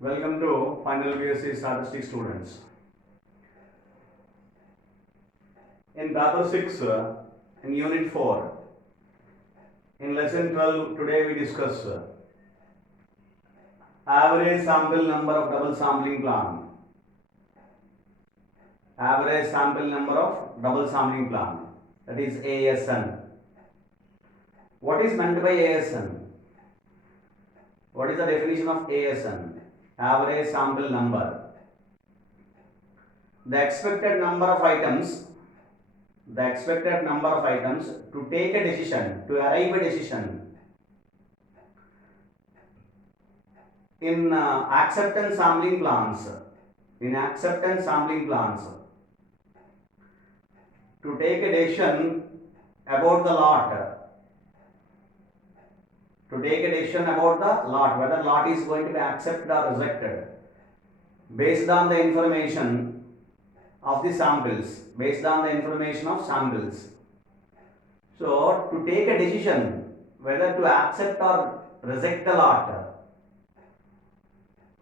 Welcome to final BSc Statistics students. In paper 6, in unit 4, in lesson 12, today we discuss average sample number of double sampling plan. Average sample number of double sampling plan, that is ASN. What is meant by ASN? What is the definition of ASN? Average sample number. The expected number of items to take a decision, to arrive a decision in acceptance sampling plans, to take a decision about the lot, whether lot is going to be accepted or rejected, based on the information of the samples, So, to take a decision whether to accept or reject the lot,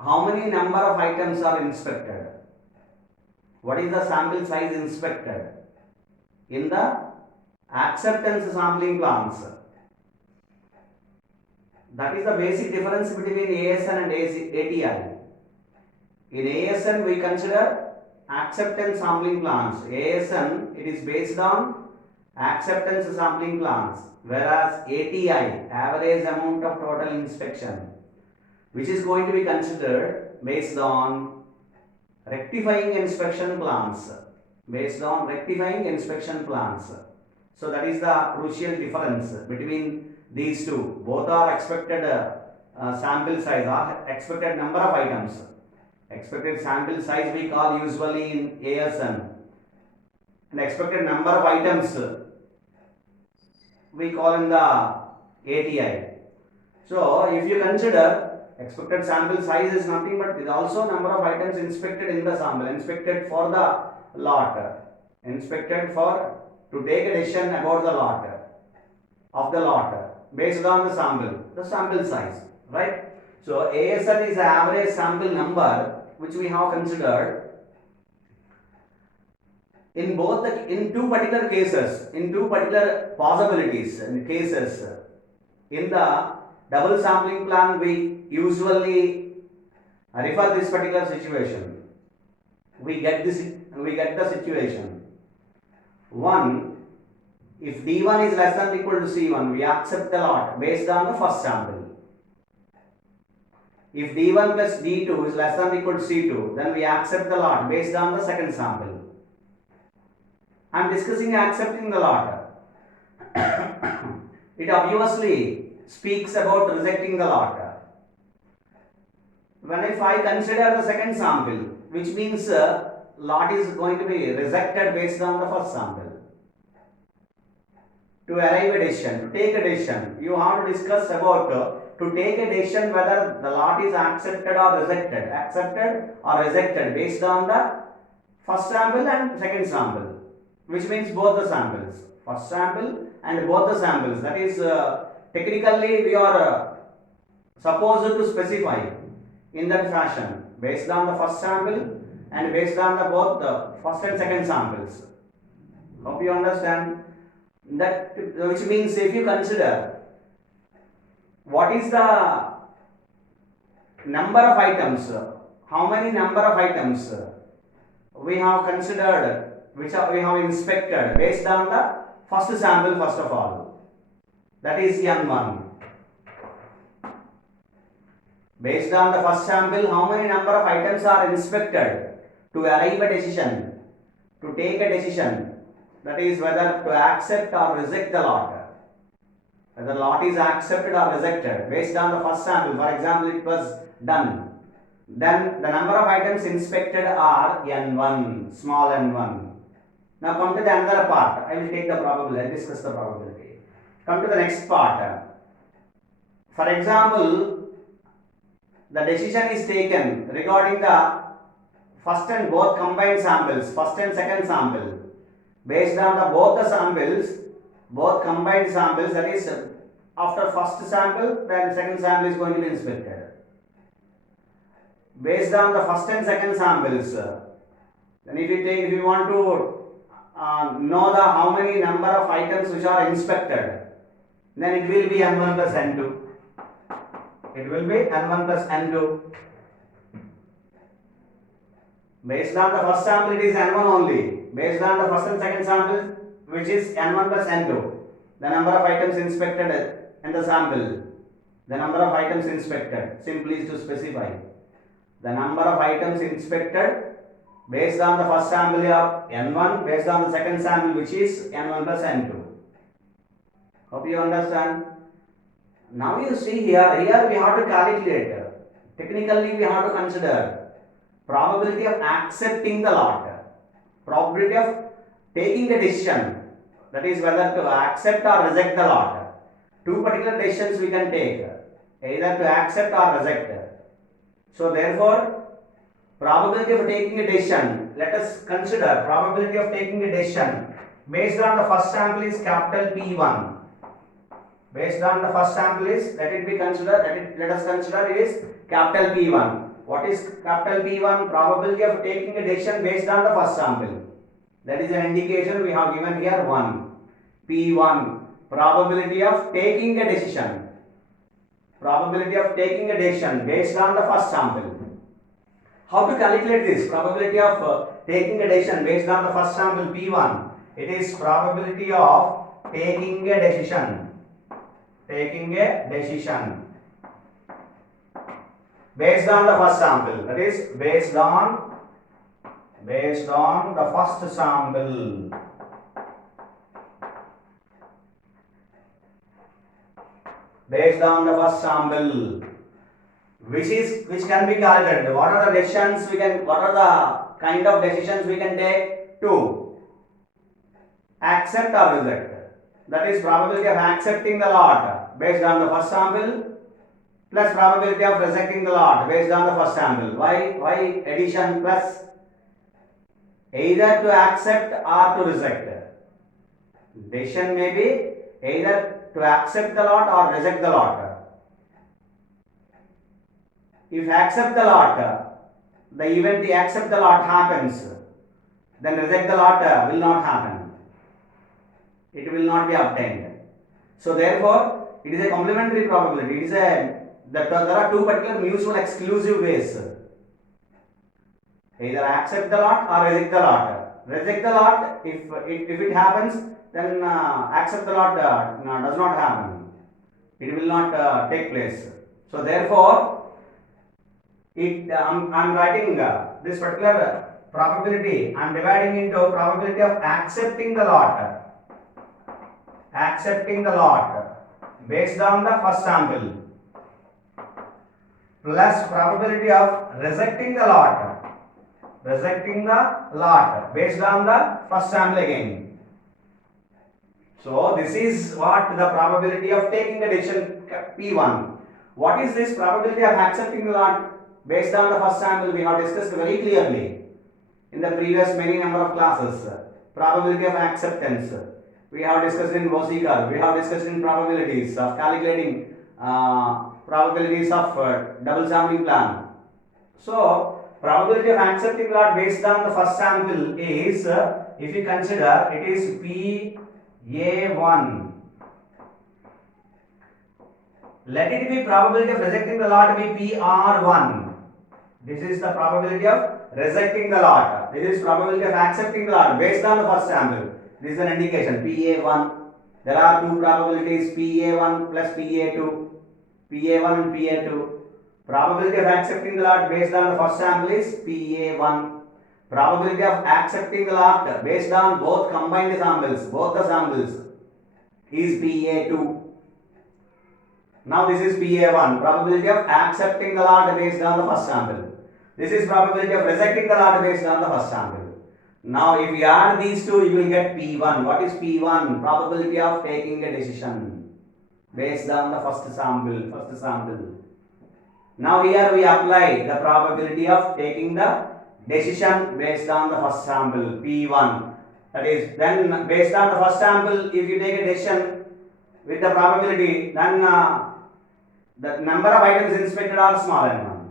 how many number of items are inspected? What is the sample size inspected in the acceptance sampling plans? That is the basic difference between ASN and ATI. In ASN we consider acceptance sampling plans. ASN, it is based on acceptance sampling plans, whereas ATI, average amount of total inspection, which is going to be considered based on rectifying inspection plans. So that is the crucial difference between these two. Both are expected sample size or expected number of items. Expected sample size we call usually in ASN, and expected number of items we call in the ATI. So if you consider expected sample size is nothing but is also number of items inspected in the sample, inspected for the lot, to take a decision about the lot based on the sample size, right? So ASN is the average sample number which we have considered in two particular cases, in two particular possibilities and cases. In the double sampling plan, we usually refer this particular situation. We get the situation. One, if D1 is less than or equal to C1, we accept the lot based on the first sample. If D1 plus D2 is less than or equal to C2, then we accept the lot based on the second sample. I am discussing accepting the lot. It obviously speaks about rejecting the lot. If I consider the second sample, which means lot is going to be rejected based on the first sample. To arrive a decision, to take a decision, you have to discuss about to take a decision whether the lot is accepted or rejected based on the first sample and second sample, which means both the samples, first sample and both the samples. That is technically we are supposed to specify in that fashion based on the first sample and based on both the first and second samples. Hope you understand that, which means if you consider what is the number of items, how many number of items we have considered, which we have inspected based on the first sample first of all, that is N1. Based on the first sample, how many number of items are inspected to arrive a decision, to take a decision, that is whether to accept or reject the lot. Whether the lot is accepted or rejected based on the first sample. For example, it was done. Then the number of items inspected are N1, small n1. Now come to the another part. I will take the probability. I will discuss the probability. Come to the next part. For example, the decision is taken regarding the first and both combined samples, first and second sample, based on both the samples, both combined samples, that is after first sample, then second sample is going to be inspected. based on the first and second samples. Then if you want to know the how many number of items which are inspected, then it will be n1 plus n2. It will be n1 plus n2. Based on the first sample, it is n1 only. Based on the first and second sample, which is n1 plus n2, the number of items inspected in the sample. The number of items inspected simply is to specify the number of items inspected based on the first sample of n1, based on the second sample, which is n1 plus n2. Hope you understand. Now you see here we have to calculate. Technically, we have to consider probability of accepting the lot, probability of taking a decision, that is whether to accept or reject the lot. Two particular decisions we can take, either to accept or reject. So therefore, probability of taking a decision, let us consider probability of taking a decision based on the first sample is capital P1. Based on the first sample is, let us consider it is capital P1. What is capital P1? Probability of taking a decision based on the first sample. That is an indication we have given here 1. P1, probability of taking a decision. Probability of taking a decision based on the first sample. How to calculate this? Probability of taking a decision based on the first sample P1. It is probability of taking a decision. Taking a decision based on the first sample, that is based on the first sample. Based on the first sample, which can be calculated. What are the decisions what are the kind of decisions we can take? 2. Accept or reject. That is probability of accepting the lot based on the first sample plus probability of rejecting the lot based on the first sample. Why addition plus? Either to accept or to reject. Decision may be either to accept the lot or reject the lot. If accept the lot, the event the accept the lot happens, then reject the lot will not happen. It will not be obtained. So therefore, it is a complementary probability. It is there are two particular mutual exclusive ways. Either accept the lot or reject the lot. Reject the lot, if it happens, then accept the lot does not happen. It will not take place. So therefore, I am writing this particular probability. I am dividing into probability of accepting the lot. Accepting the lot based on the first sample plus probability of rejecting the lot based on the first sample again. So this is what the probability of taking a decision P1. What is this probability of accepting the lot based on the first sample? We have discussed very clearly in the previous many number of classes. Probability of acceptance we have discussed in Bose curve. We have discussed in probabilities of calculating probabilities of double sampling plan. So probability of accepting lot based on the first sample is, if you consider, it is PA1. Let it be probability of rejecting the lot be PR1. This is the probability of rejecting the lot. This is probability of accepting the lot based on the first sample. This is an indication PA1. There are two probabilities PA1 plus PA2. PA1 and PA2. Probability of accepting the lot based on the first sample is PA1. Probability of accepting the lot based on both combined samples, both the samples, is PA2. Now this is PA1. Probability of accepting the lot based on the first sample. This is probability of rejecting the lot based on the first sample. Now if you add these two, you will get P1. What is P1? Probability of taking a decision based on the first sample. Now here we apply the probability of taking the decision based on the first sample P1. That is, then based on the first sample, if you take a decision with the probability, then the number of items inspected are small n1.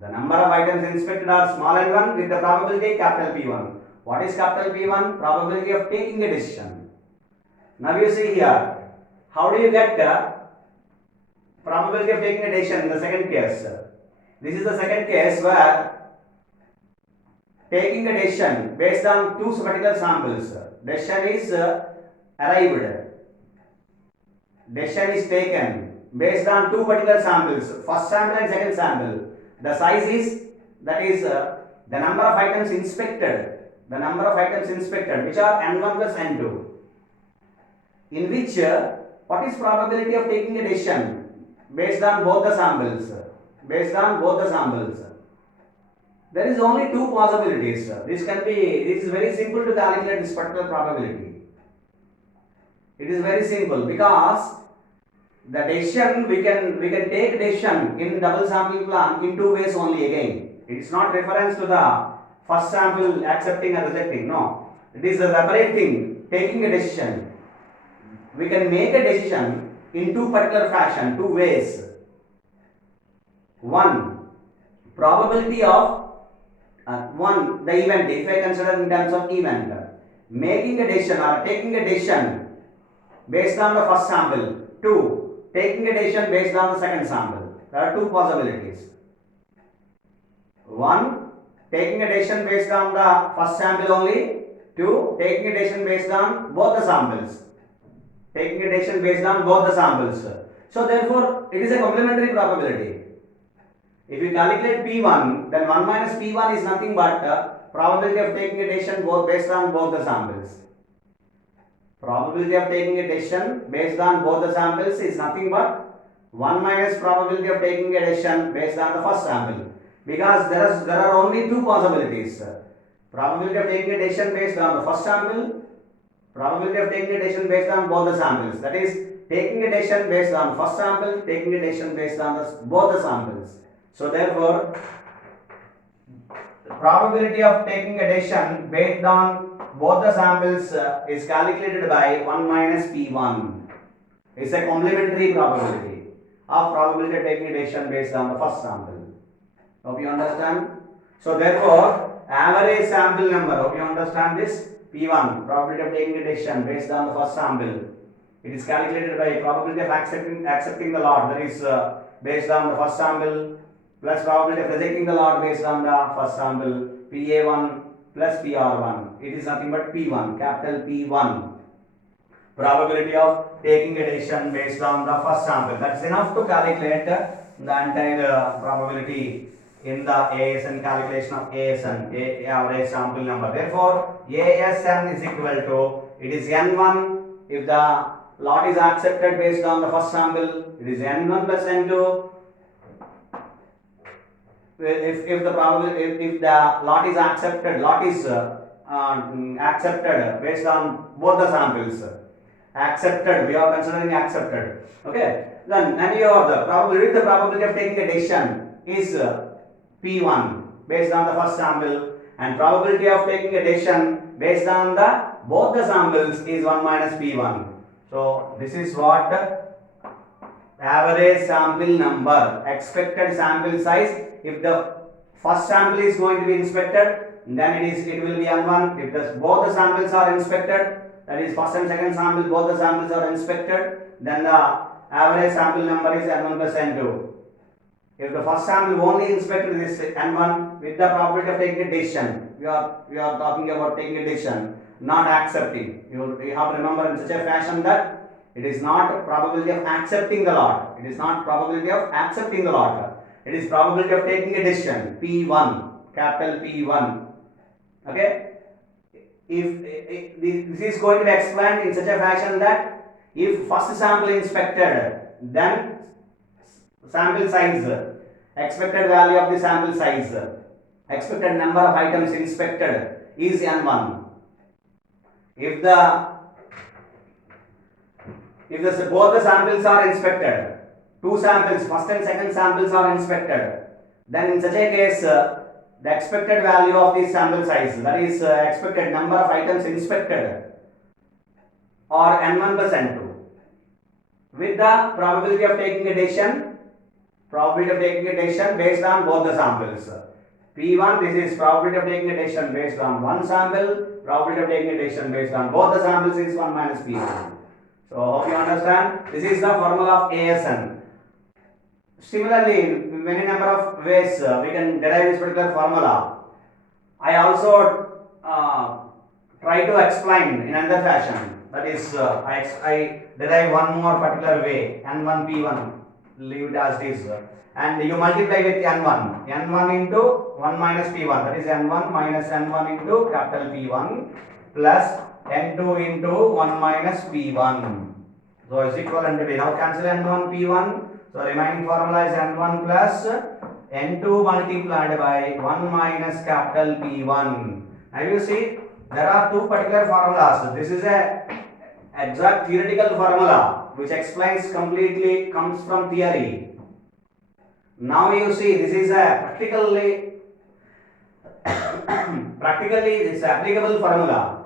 The number of items inspected are small n1 with the probability capital P1. What is capital P1? Probability of taking a decision. Now you see here, how do you get probability of taking a decision in the second case? This is the second case where taking a decision based on two particular samples. Decision is arrived. Decision is taken based on two particular samples, first sample and second sample. The size is, that is the number of items inspected, which are n1 plus n2. In which what is probability of taking a decision based on both the samples? There is only two possibilities. This is very simple to calculate this particular probability. It is very simple because the decision we can take decision in double sample plan in two ways only again. It is not reference to the first sample accepting or rejecting. No, it is a separate thing. Taking a decision, we can make a decision in two particular fashion, two ways. One, probability of the event. If I consider in terms of event, making a decision or taking a decision based on the first sample. Two, taking a decision based on the second sample. There are two possibilities. One, taking a decision based on the first sample only. Two, taking a decision based on both the samples. So therefore, it is a complementary probability. If you calculate P1, then 1 minus P1 is nothing but probability of taking a decision based on both the samples. Probability of taking a decision based on both the samples is nothing but 1 minus probability of taking a decision based on the first sample. Because there are only two possibilities. Probability of taking a decision based on the first sample, probability of taking a decision based on both the samples. That is, taking a decision based on first sample, taking a decision based on both the samples. So therefore, the probability of taking a decision based on both the samples is calculated by 1 minus P1. It's a complementary probability of probability of taking a decision based on the first sample. Hope you understand. So therefore, average sample number, hope you understand this, P1, probability of taking a decision based on the first sample. It is calculated by probability of accepting the lot, that is based on the first sample, plus probability of rejecting the lot based on the first sample, PA1 plus PR1. It is nothing but P1, capital P1. Probability of taking a decision based on the first sample. That's enough to calculate the entire probability in the ASN calculation of ASN, average sample number. Therefore, ASN is equal to, it is N1 if the lot is accepted based on the first sample, it is N1 plus N2. If the lot is accepted based on both the samples. Accepted, we are considering accepted. Okay. Then the probability of taking a decision is P1 based on the first sample, and probability of taking a decision based on both the samples is 1 minus P1. So this is what average sample number, expected sample size. If the first sample is going to be inspected, then it will be N1. If both the samples are inspected, that is first and second sample, both the samples are inspected, then the average sample number is N1 plus N2. If the first sample only inspected is N1 with the probability of taking a decision, we are talking about taking a decision, not accepting. You have to remember in such a fashion that it is not probability of accepting the lot. It is probability of taking a decision, P1, capital P1. Okay. If this is going to be explained in such a fashion that if first sample inspected, then sample size, expected value of the sample size, expected number of items inspected is N1. If both the samples are inspected, two samples, first and second samples are inspected, then in such a case, the expected value of the sample size, that is expected number of items inspected, or N1 plus N2, with the probability of taking a decision probability of taking a decision based on both the samples. P1, this is probability of taking a decision based on one sample, probability of taking a decision based on both the samples is 1 minus P1. So hope you understand. This is the formula of ASN. Similarly, in many number of ways we can derive this particular formula. I also try to explain in another fashion. That is, I derive one more particular way, N1 P1. Leave it as this, and you multiply with N1 into 1 minus P1. That is N1 minus N1 into capital P1 plus N2 into 1 minus P1. So is equivalent to, now cancel N1 P1. So remaining formula is N1 plus N2 multiplied by 1 minus capital P1. Now you see, there are two particular formulas. This is a exact theoretical formula which explains completely, comes from theory. Now you see, this is a practically this applicable formula,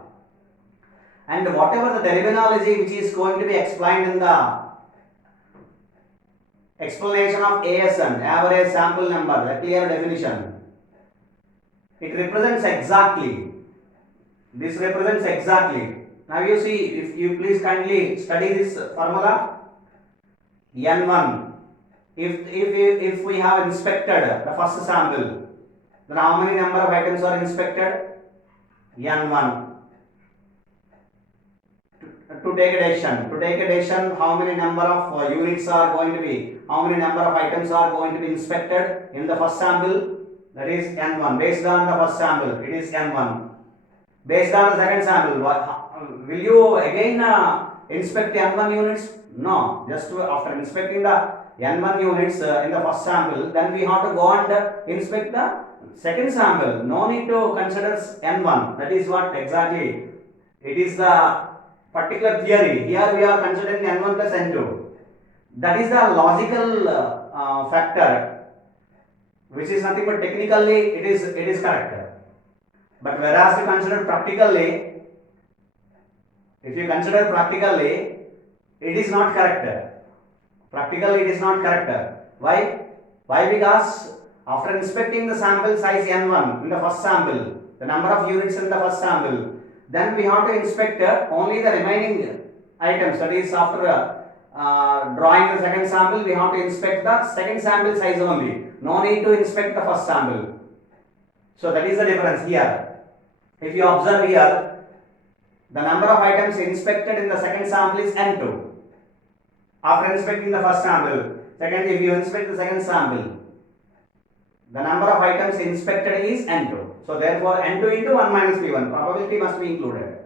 and whatever the terminology which is going to be explained in the explanation of ASN, average sample number, the clear definition, it represents exactly. This represents exactly. Now you see, if you please kindly study this formula, N1. If we have inspected the first sample, then how many number of items are inspected? N1. To take a decision, how many number of units are going to be, how many number of items are going to be inspected in the first sample? That is N1. Based on the first sample, it is N1. Based on the second sample, will you again inspect N1 units? No. Just after inspecting the N1 units in the first sample, then we have to go and inspect the second sample. No need to consider N1. That is what exactly. It is the particular theory. Here we are considering N1 plus N2. That is the logical factor, which is nothing but technically it is correct. But whereas you consider practically, if you consider practically, it is not correct. Practically it is not correct. Why? Why? Because after inspecting the sample size N1 in the first sample, the number of units in the first sample, then we have to inspect only the remaining items. That is, after drawing the second sample, we have to inspect the second sample size only. No need to inspect the first sample. So that is the difference here. If you observe here, the number of items inspected in the second sample is N2. After inspecting the first sample, if you inspect the second sample, the number of items inspected is N2. So therefore, N2 into 1 minus P1, probability must be included.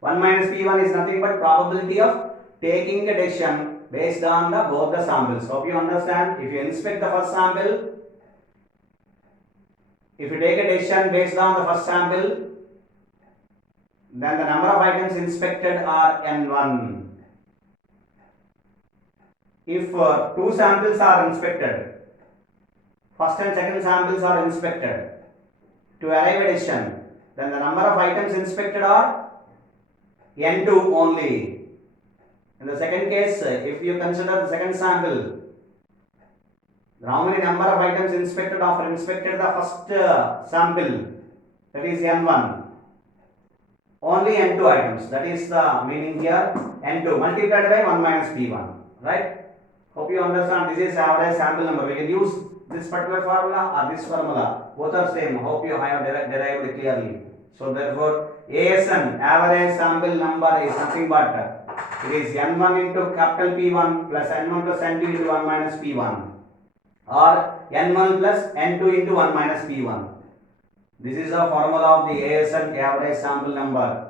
1 minus P1 is nothing but probability of taking a decision based on both the samples. Hope you understand. If you inspect the first sample, if you take a decision based on the first sample, then the number of items inspected are N1. If two samples are inspected, first and second samples are inspected to arrive at decision, then the number of items inspected are N2 only. In the second case, if you consider the second sample, how many number of items inspected after inspected the first sample, that is N1. Only N2 items, that is the meaning here, N2 multiplied by 1 minus P1, right? Hope you understand. This is average sample number. We can use this particular formula or this formula. Both are same. Hope you have derived it clearly. So therefore, ASN, average sample number, is nothing but it is N1 into capital P1 plus N1 plus N2 into 1 minus P1, or N1 plus N2 into 1 minus P1. This is the formula of the ASN, average sample number.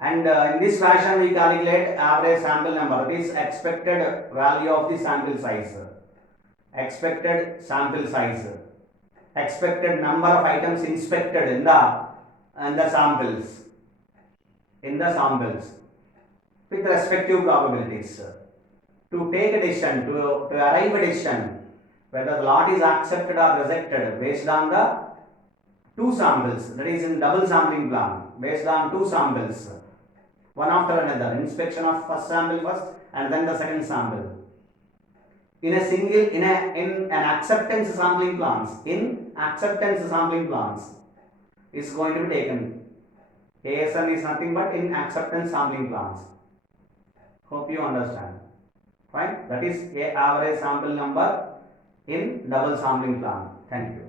And in this fashion we calculate average sample number, that is expected value of the sample size, expected sample size, expected number of items inspected in the samples, with respective probabilities. To take a decision, to arrive at a decision whether the lot is accepted or rejected based on the two samples, that is in double sampling plan, based on two samples, one after another, inspection of first sample first and then the second sample. in an acceptance sampling plans is going to be taken. ASN is nothing but in acceptance sampling plans. Hope you understand. Fine. That is a average sample number in double sampling plan. Thank you.